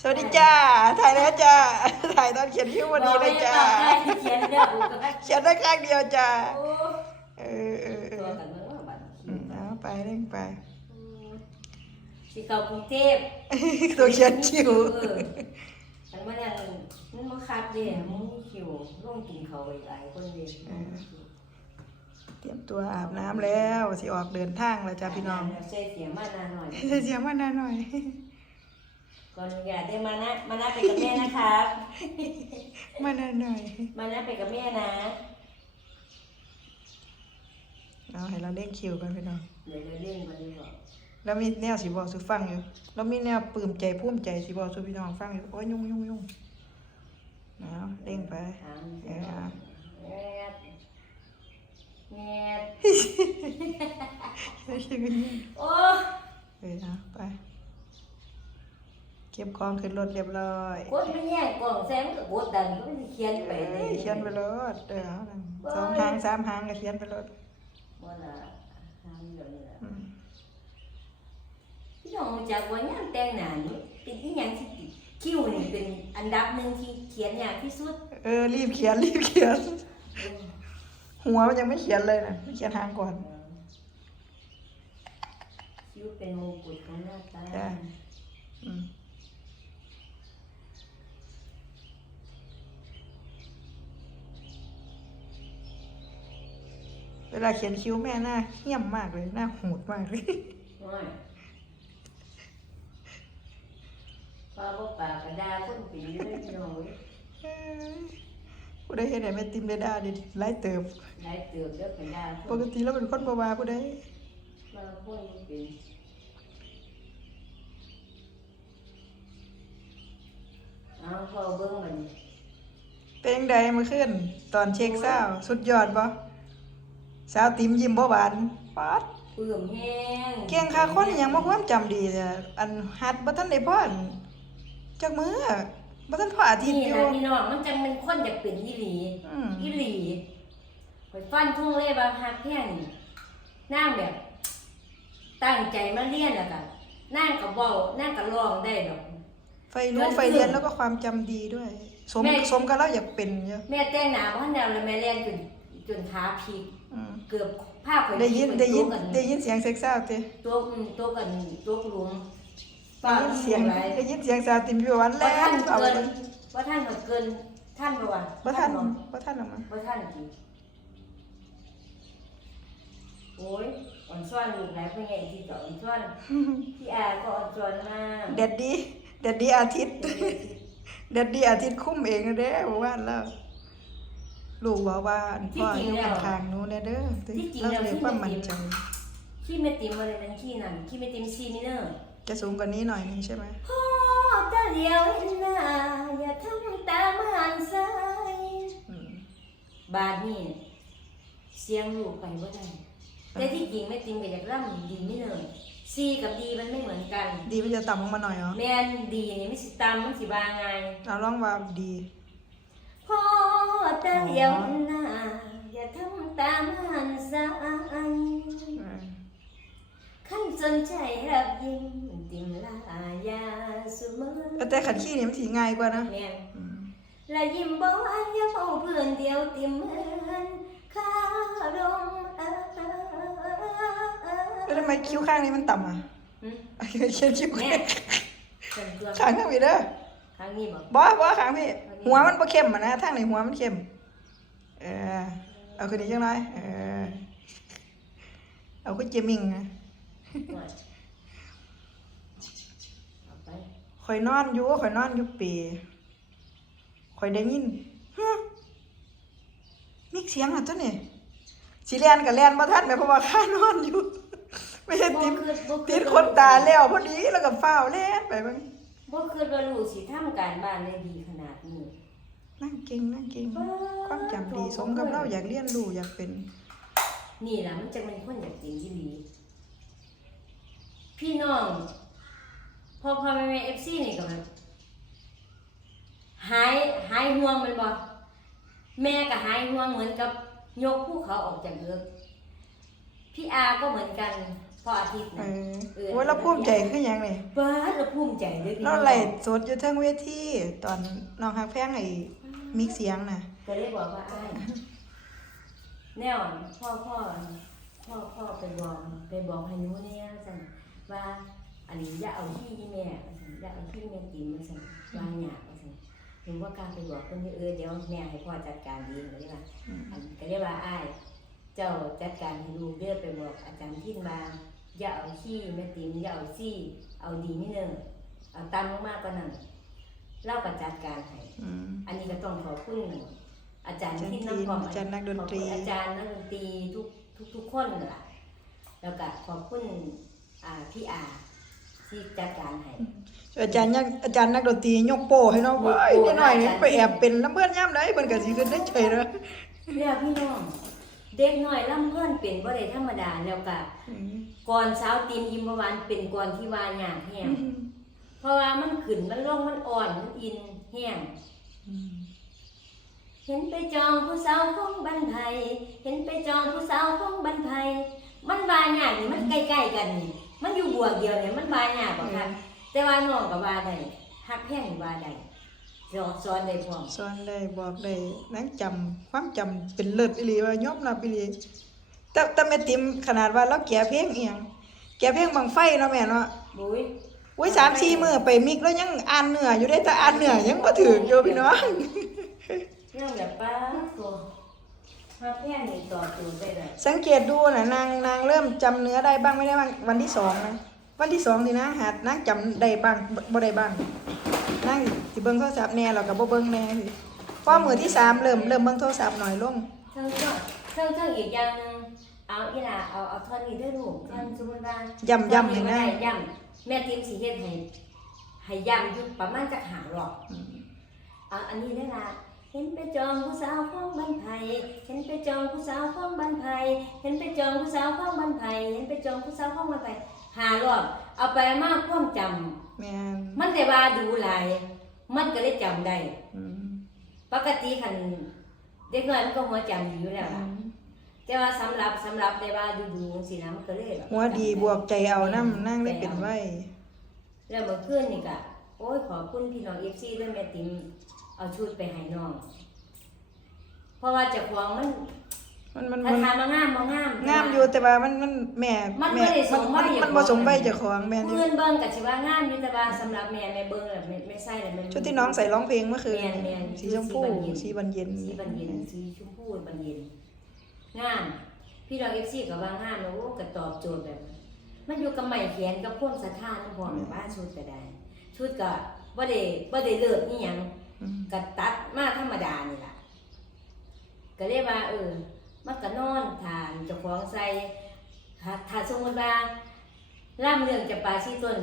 สวัสดีจ้า ถ่ายแล้วจ้า ถ่ายตอนเขียนคิ้ววันนี้เลยจ้า เขียนเด้อกูก็ได้เขียนได้ข้างเดียวจ้าโอ้เออเออเอตัวอกันเมื่อวันอืมเอาไปเร่งไปสิเก่ากรุงเทพตัวเขียนคิ้วเอออันว่านั่นมันบ่คัดเด้มึงมีคิวลงกินเขาวอีกหลายคนเด้เตรียมตัวอาบน้ำแล้วสิออกเดินทางแล้วจ้าพี่น้องใช้เสียงมานานหน่อยเสียงมันนานหน่อย ก่อนอย่าได้มานะมานะไปกับแม่นะครับมันนานหน่อย มานะไปกับแม่นะ เอาให้เราเล่นคิวกันพี่น้อง เดี๋ยวเราเล่นกันดีกว่าแล้วมีแนวสิบอกสุฟังอยู่แล้วมีแนวปลื้มใจภูมิใจสิบอกสุพี่น้องฟังอยู่โอ้ยยุ่งยุ่งยุ่งเอาเร่งไป ถามเออเอา แง่แง่ไม่ใช่ไม่ใช่โอ้เออเอาไป เก็บของขึ้นรถเรียบร้อยกดไม่แย่กล่องแซมกับกดดันก็ไม่ได้เขียนไปเลเอ้ยยเขียนไปรถเออเอานั่นสองหางสามหางก็เขียนไปรถว่าละทำเดี๋ยวนี้ละอืมพี่น้องรู้จากว่างานแต่งหน้านี่เป็นที่ยังที่ติดคิวนี่เป็นอันดับหนึ่งที่เขียนยากที่สุด เออรีบเขียนรีบเขียน หัวมันยังไม่เขียนเลยนะเขียนหางก่อนคิวเป็นมงกุฎของหน้าตาจ้ะอืมเวลาเขียนคิ้วแม่หน้าเหี้ยมมากเลยหน้าโหดมากเลยโอ้ยป้าบอกปากกระดาคนปีเลยพี่น้องเว้ย ผู้ใดเห็นไหนแม่ติมได้ด่าดิไล่เติบหลายเติบเด้อกระดาคปนกติแล้วเป็นคนบาวาผู้ใดมาคนเป็นเอาพอเบิ่งมันเป็นยังไดเมื่อคืนตอนเช็คเศร้าสุดยอดบ่สาวติมยิ้มบ่หวานป๊าดเปื่อมแห้งเก่งค่าคนอิหยังบ่ความจำดีแต่อันฮัดบ่ทันได้พออันจักมือ บ่ทันพออาทิตย์นี่อยู่ นะพี่น้องมันจังเป็นคนอยากเป็นอีหลีอืม อีหลีข่อยฟันทุ่งเลยว่าฮักแพงนี่นางแบบ ตั้งใจมาเรียนแล้วกันนางก็เว้านางก็ร้องได้ดอก ไฟรู้ไฟเรียนแล้วก็ความจำดีด้วย สมแม่ สมกับเราอยากเป็นเยอะแม่แต่งหน้าบ่ทันแล้วแล้วแม่เรียนจนจนขาพลิกอืมเกือบภาพข่อยได้ยินพลิกได้ยินปได้ยินเสียงเซ็กซ่าวติตัวอืมตัวกันตัวกลุ่ม ได้ยินเสียงอะไรได้ยินเสียงสาวติมอยู่วันแรว่ากท่านเอาเกินเลยว่าท่านเกิน ท่านบ่ว่าบ่ทันบ่บ่ทันออกมาว่าท่านจริงโอ้ยอ่อนซ้อนลูกหลายเพิ่นใหญ่ที่ต่ออ่อนซ้อนพี่อาก็อ่อนซ้อนมากเด็ดดีเด็ดดีอาทิตย์เด็ดดีอาทิตย์คุ้มเองเด้อบ่ว่าแล้วลูกบอกว่าอันพ่ออยู่ข้างๆหนูแน่เด้อเราเลยความมั่นใจขี้แม่ติ๋มอะไรนั่นขี้นั่นขี้แม่ติ๋มซีมิเนอร์ จะสูงกว่านี้หน่อยนึงใช่ไหมพ่อตาเดียวเห็นหน้าอย่าทำตามหันซ้ายอืมบาดนี่เสียงลูกไปบ่ได้แต่ที่จริงแม่ติ๋มก็อยากร่ำดีมิเนอร์ซีกับดีมันไม่เหมือนกัน ดีมันจะต่ำลงมาหน่อยเหรอแม่นดีนี่ไม่สิตามมันสิบางไงเราลองว่าดีพ่อตาเดียวหน้าอย่าทำตามหันซ้ายอืมขั้นสนใจรับยิ้มติมลา ยาเสมอแต่ขันขี้นี่มันถีง่ายกว่านะแม่นอืมและยิ้มบ่หวานอย่าเอาเพื่อนเดียวติมเหมือนข้ารมเอ่อแล้วทำไมคิ้วข้างนี้มันต่ำอะหืมเขียนคิ้วแม่ข้างเป็นตัวข้างข้างพี่เด้อครั้งนี้บอกบ่บ่ข้างพี่หัวมันบ่เข้มอะนะทางไหนหัวมันเข้มเออเอาขึ้นอีกจังหน่อยเออเอาขึ้นเจมิงนะ ว่าเอาไป ข่อยนอนอยู่ข่อยนอนอยู่เปีข่อยได้ยินฮึมีเสียงอะตัวนี่สิแล่นก็แล่นบ่ทันแม่เพราะว่าข้านอนอยู่ไม่ใช่ติดบ่คือบ่คือติดคนตาแล้วพอดีแล้วก็ฟ้าวแล่นไปมันบ่คือว่าลูกสิทำการบ้านได้ดีขนาดนี้นั่งเก่งนั่งเก่งว้าวความจำดีสมกับเราอยากเรียนรู้อยากเป็น นี่ล่ะมันจะเป็นคนอยากจริงที่ดีพี่น้อง พอพอแม่แม่ FC นี่ก็แบบหายหายห่วงมันบ่แม่ก็หายห่วงเหมือนกับยกภูเขาออกจากเอิกพี่อาก็เหมือนกันพออาทิตย์เอนะอโอ้ยเราภูมิใจขึ้นยังเลยเบิดเราภูมิใจเลยพี่น้เราองไล่สดอยู่เทิงเวทีตอนน้องฮักแพงไอ้มิกเสียงน่ะ ก็เลยบอกว่าอ้ายแนวพ่อพ่อพ่อพ่อไปบอกไปบอกให้หนูเนี่ยสั่นว่า อันนี้อย่าเอาที่ที่แม่สั่นอย่าเอาที่แม่กินมาสั่นวางหยาบมาสั่นหนูว่ากล้ารไปบอกเพิ่นเออเดี๋ยวแม่ให้พ่อจัดการเองก็เลยว่าอันก็เรียกว่าอ้ายเจ้าจัดการให้ลูกเรียกไปบอกอาจารย์ที่มาอย่าเอาขี้แม่ติ๋มอย่าเอาซี่ เอาดีนิดนึงเอาตามมากๆก็นั่นเล่ากับจัดการให้อืมอันนี้ก็ต้องขอบคุณอาจารย์อาจารย์ที่น้ำความอาจารย์นักดนตรีขอบคุณอาจารย์นักดนตรีทุกทุกทุกคนนั่นล่ะ แล้วก็ขอบคุณอ่าพี่อา ที่จัดการให้อาจารย์ยังอาจารย์นักดนตรียกโป้ให้เนาะยกโป้ว้ายนิดหน่อยนี่อาจารย์ไปแอบเป็นลำเพื่อนย่ำได้เพิ่นก็สิขึ้นได้เฉยเนาะเนี่ยพี่น้องเด็กน้อยล่ำเพื่อนเป็นบ่ได้ธรรมดาแล้วก็อืมก่อนเช้าตีนยิมประวันเป็นก่อนที่วายางแห้งเพราะว่ามันขึ้นมันลงมันอ่อนมันอินแห้งอืมเห็นไปจองผู้สาวของบันไทยเห็นไปจองผู้สาวของบันไทยมันวายางนี่มันใกล้ๆกันนี่ มันอยู่บวกเดียวเนี่ยมันวายางบ่ครับแต่ว่าน้องก็ว่าได้ฮักแพงว่าได้สอนสอนได้พร้อมสอนได้บอกได้นังจำความจำเป็นเลิศอีหลีว่ายอมรับอีหลีแต่แต่แม่ติ๋มขนาดว่าเราแก่เพลงเอียงแก่เพลงบังไฟเนาะแม่เนาะบุ้ยอุ้ยสามสี่มื้อไปมิกแล้วยังอ่านเนื้ออยู่ได้แต่อ่านเนื้อยังบ่ถึกอยู่พี่น้องเรื่องแบบป้าตัว ฮักแพงนี่ต่อตัวได้เลยสังเกตดูนะนางนางเริ่มจำเนื้อได้บ้างไม่ได้บ้างวันที่สองนะวันที่สองนี่นะหาดนางจำได้บ้างบ่บ่ได้บ้างนางสิเบิ่งโทรศัพท์แหน่เราก็บ่เบิ่งแหน่สิพอมือที่สามเริ่มเริ่มเบิ่งโทรศัพท์หน่อยลง เท่าก็เท่าเท่าอีกอย่างหนึงเอาอีหล่าเอาเอาท่อนนี้ด้วยลูกท่อนสมมุติว่าย่ำย่ำให้ให้ได้นางย่ำแม่ติมสีเฮ็ดให้ให้ย่ำอยู่ประมาณจักหาหรอกอืมเอาอันนี้ได้ละ เห็นไปจองผู้สาวของบ้านไผ่เห็นไปจองผู้สาวของบ้านไผ่เห็นไปจองผู้สาวของบ้านไผ่เห็นไปจองผู้สาวของบ้านไผ่หารอบเอาไปมากความจำแม่นมันแต่ว่าดูหลาย มันก็เลยจำได้อืมปกติคันเด็กน้อยมันก็หัวจำดีอยู่แล้วล่ะแต่ว่าสำหรับสำหรับได้ว่าดูดูสินะมันก็เลยแบบหัวดีบวกใจเอานำนางเลยเป็นไว้แล้วเมื่อคืนนี่ก็โอ้ยขอบคุณพี่น้องเอฟซีด้วยแม่ติ๋ม เอาชุดไปให้น้อง เพราะว่าเจะควงมันมันมันถ้ามันทานมางามมางาม งามอยู่แต่ว่ามันมันแม่มันแม่บ่ได้สมวัมันยมันบ่สมใบเจ้าของแม่นอยู่เพื่อนเบิ่งกับชิว่างามอยู่แต่ว่าสำหรับแม่แม่เบิ่งแล้วไม่ไม่ใช่เลยมัน ชุดที่น้องใส่ร้องเพลงเมื่อคืนแม่นแม่นสีชมพูสีบานเย็นสีบันเย็นสีชมพูบันเย็นงาม พี่น้องเอฟซีกับว่างามแล้วโอ้ก็ตอบโจทย์แบบ มันอยู่กับไหมเขียนกับพวกสถานพร้อมแบบว่าชุดก็ได้ ชุดก็บ่ได้บ่ได้เลิศนี่หยังอืม ก็ตัดมาธรรมดานี่ล่ะก็เรียกว่าเออมันก็นอนทานเจ้าของใส่ถ้าถ้าสมมติว่าล่ามเรื่องจะปลาชีต้น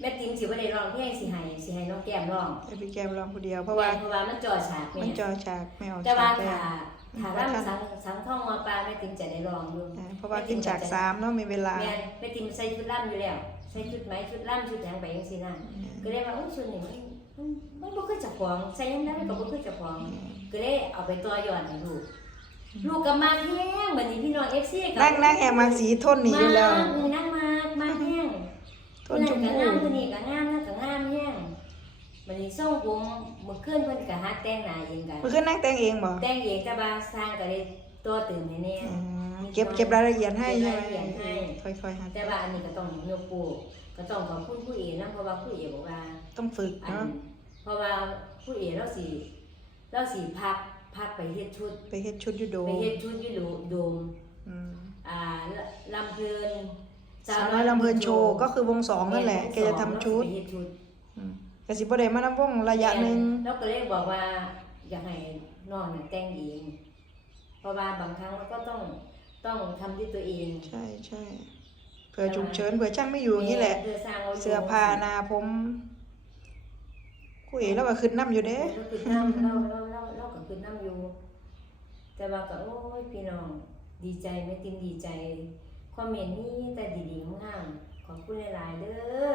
แม่ติ๋มสิบ่ได้ร้องเพลงสิให้สิให้น้องแก้มร้องไอ้พี่แก้มร้องผู้เดียวเพราะว่าเพราะว่ามันจ่อฉากมันแม่จอฉากไม่ออกแต่ว่าฉากแรถ้ากถ้าล่ามสังสังท่องมาปลาแม่ติ๋มจะได้ร้องอยู่อ่าเพราะว่าขึ้นฉากสามเนาะมีเวลาแม่นแม่ติ๋มใส่ชุดล่ามอยู่แล้วใส่ชุดไหมชุดล่ามชุดหยังไปจังซี่นะก็เลยว่าโอ้ยชุดนี้มัน มันมันบ่คือเจ้าของใส่ยังไงมันก็บ่คือเจ้าของก็เลยเอาไปต่อยอดให้ลูกลูกกับมาแห้งเหมือนนี้พี่น้องเอฟซีนั่งนั่งแหงมาสีทนหนีอยู่แล้ว มาเออนั่งมามาแห้งทนชมนั่นพูก็งามคนนี้ก็งามนั่นก็งามแห้งวันนี้ส่งผมเมื่อคืนเพิ่นก็หาแต่งหน้าเองกันเมื่อคืนนั่งแต่งเองบ่แต่งเองแต่ว่าสร้างก็เลยตัวตื่นให้แน่ อืมเก็บเก็บรายละเอียดให้ใช่ไหมเก็บรายละเอียดให้ ค่อยๆหัดแต่ว่าอันนี้ก็ต้องยกปูก็ต้องขอบคุณผู้เอ๋นะเพราะว่าผู้เอ๋บอกว่า ต้องฝึกอันเนาะ เพราะว่าผู้เอ๋เราสิเราสิพักพักไปเฮ็ดชุด ไปเฮ็ดชุดยูโดไปเฮ็ดชุดอยูโดมอืมอ่าลำเพลินสาวน้อยลำเพลินโชว์ก็คือวงสองนั่นแหละแกจะทำชุดไปเฮ็ดชุดอืมกสิบ่ได้มานำวงระยะหนึงเราก็เลยบอกว่าอยากให้น้องน่ะแต่งเองเพราะว่าบางครั้งเราก็ต้องต้องทำด้วยตัวเอง ใช่ใช่เผื่อฉุกเฉินเผื่อช่างไม่อยู่อย่างนี้แหละพื่อสร้างาเสื้อผ้าหนาผม คุยแล้วก็ขึ้นน้ำอยู่เด้เราคือน้ำเราเราเราเราก็คือน้ำอยู่ แต่ว่าก็โอ้ยพี่น้องดีใจแม่ตินดีใจ คอมเมนต์นี้แต่ดีๆงามๆขอบคุณหลายๆเด้อ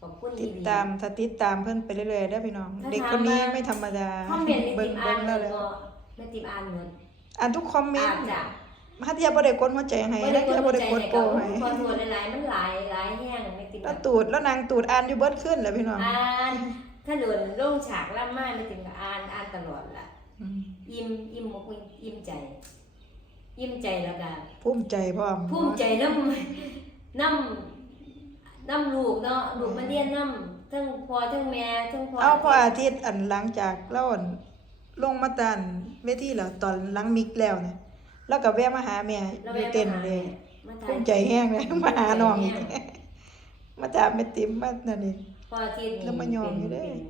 ขอบคุณติดดีตามถ้าติดตามเพิ่นไปเรื่อยๆได้อพี่น้องถ้าเด็กคนนี้ถามว่าไม่ธรรมดาคอมเมนต์ในเบิ่ติงมอ่าเบิ่นงเหมืแล้อวนเลยบ่แม่ติมอ่านเหมือนอ่านทุกคอมเมนอ่านต์จ้ะถ้าเทียบบ่ได้กดหัวใจให้ถ้าเทียบบ่ได้กดโปรให้ขอโทษหลายๆมันหลายหลายแห้งไม่ติดแล้วตูดแล้วนางตูดอ่านอยู่เบิดขึ้นแหละพี่น้องอ่าน ถ้าโดนลงฉากล่ำมากไม่ติดก็อ่านอ่านตลอดล่ะอืมอิ่มอิ่มอกอิ่มใจ อิ่มใจแล้วก็ภูมิใจพร้อมภูมิใจน้ำน้ำน้ำลูกเนาะลูกมาเรียนน้ำทั้งพ่อทั้งแม่ทั้งพ่อเอาพออาทิตย์อันหลังจากเล่าอันลงมาตันเวทีแล้วตอนหลังมิกแล้วเนี่ยแล้วก็แวะมาหาแม่อยู่เต้นเลยมาภูมิใจแห้งเลยมาหาน้องอีกมาตามแม่ติ๋มมานั่นนี่ พ่ออาทิตย์นี่แล้วมายอมอยู่เด้ เป็น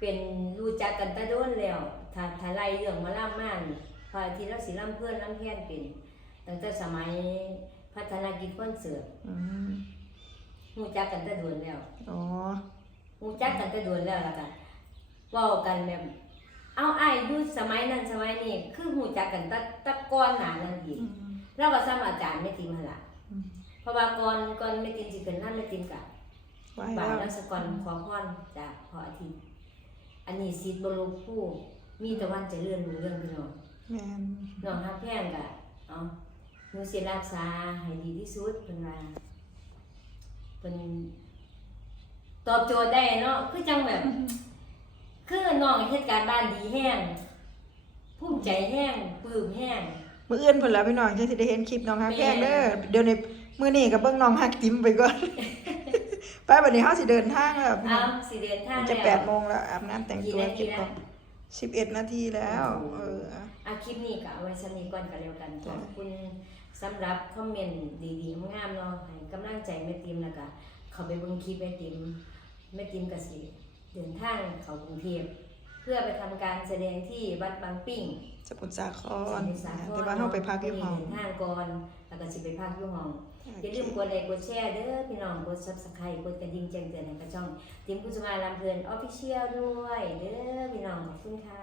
เป็นรู้จักกันแตะโด้นแล้วถ้าถ้าไล่เรื่องมาล่ำมากนี่พ่ออาทิตย์แล้วสิล่ำเพื่อนล่ำแค้นเป็นตั้งแต่สมัยพัฒนากิจคอนเสิร์ตอืมรู้จักกันแต่โดนแล้ว อ๋อ รู้จักกันแต่โดนแล้วล่ะค่ะเว้ากันแบบ เอาไอ้ายอยุสมัยนั้นสมัยนี้คือหูจักกันแตะตะก้อนหนานั้นอีกอืมเราก็ซ้ำอาจารย์ไม่ติมหั่นล่ะอืม เพราะว่าก่อนก่อนไม่ติมสิขึ้นนั่นไม่ติมกะไว้ บ่ายแล้วแล้วสกอนขอพรจากพออาทิตย์อันนี้สิทธิ์บรมผู้มีแต่วันเจะเลื่อนรู้เรื่องพี่น้องแม่นน้องฮักแพงกะเอาหนูสิรักษาให้ดีที่สุดเพิ่นว่าเพิ่นตอบโจทย์ได้เนาะคือจังแบบ คือน้องเฮ็ดการบ้านดีแห้งภูมิใจแห้งปลื้มแห้งมื้ออื่นเพิ่นแล้วพี่น้องจังสิได้เห็นคลิปน้องฮักแพงเด้อเดี๋ยวนี้มื้อนี้ก็เบิ่งน้องฮักติ๋มไปก่อน ไปบัดนี้เฮาสิเดินทางแล้วพี่เอาน้องสิเดินทางจะแล้วแปดโมงแล้วอาบน้ำแต่งกี่ตัวนาทีเก็บแล้ขวองสิบเอ็ดนาทีแล้วโอ้โหเออ อาคลิปนี้ก็เอาไว้สนิทก่อนกันแล้วกันขอบคุณสำหรับคอมเมนต์ดีๆงามๆเนาะให้กำลังใจแม่ติมแล้วก็เข้าไปเบิ่งคลิปแม่ติมแม่ติมก็สิเดินทางเข้ากรุงเทพเพื่อไปทำการแสดงที่วัดบางปิ้งสมุทรสาครสมุทรสาครแต่ว่าเฮาไปพักอยู่ห้องเดินทางก่อนแล้วก็สิไปพักอยู่ห้องอย่าลืมกดไลค์กดแชร์เด้อพี่น้องกด Subscribe กดกระดิ่งแจ้งเตือนให้กับช่องติมกุสุมาลำเพลินออฟฟิเชียลด้วยเด้อพี่น้องขอบคุณค่ะ